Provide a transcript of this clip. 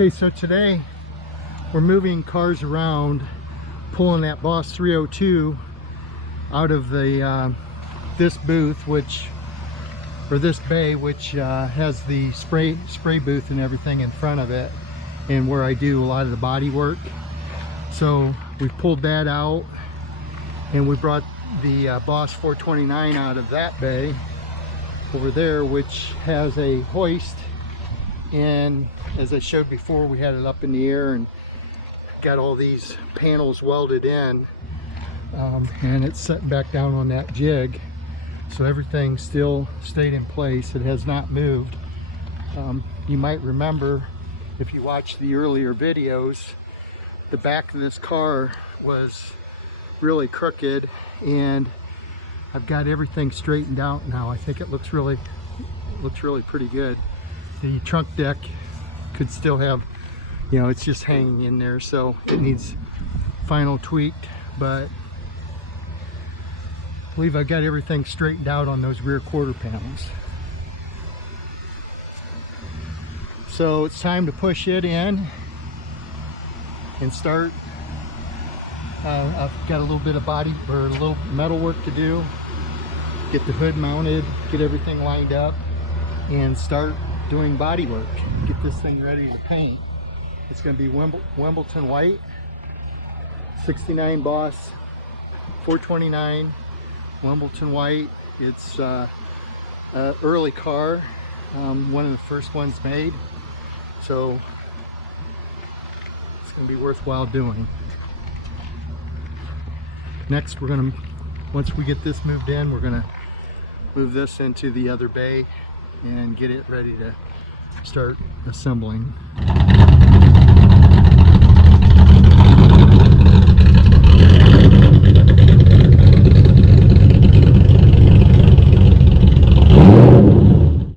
Okay, so today we're moving cars around, pulling that Boss 302 out of the this booth, this bay, which has the spray booth and everything in front of it, and where I do a lot of the body work. So we pulled that out, and we brought the Boss 429 out of that bay over there, which has a hoist. And as I showed before, we had it up in the air and got all these panels welded in, and it's set back down on that jig, so everything still stayed in place. It has not moved. You might remember, if you watched the earlier videos, the back of this car was really crooked, and I've got everything straightened out now. I think it looks really pretty good. The trunk deck could still have, you know, it's just hanging in there, so it needs final tweaked, but I believe I got everything straightened out on those rear quarter panels. So it's time to push it in and start. I've got a little bit of body or a little metal work to do, get the hood mounted, get everything lined up, and start doing body work, get this thing ready to paint. It's going to be Wimbledon white, 69 Boss 429 Wimbledon white. It's an early car, one of the first ones made, so it's going to be worthwhile doing. Next, we're going to, once we get this moved in, we're going to move this into the other bay and get it ready to start assembling.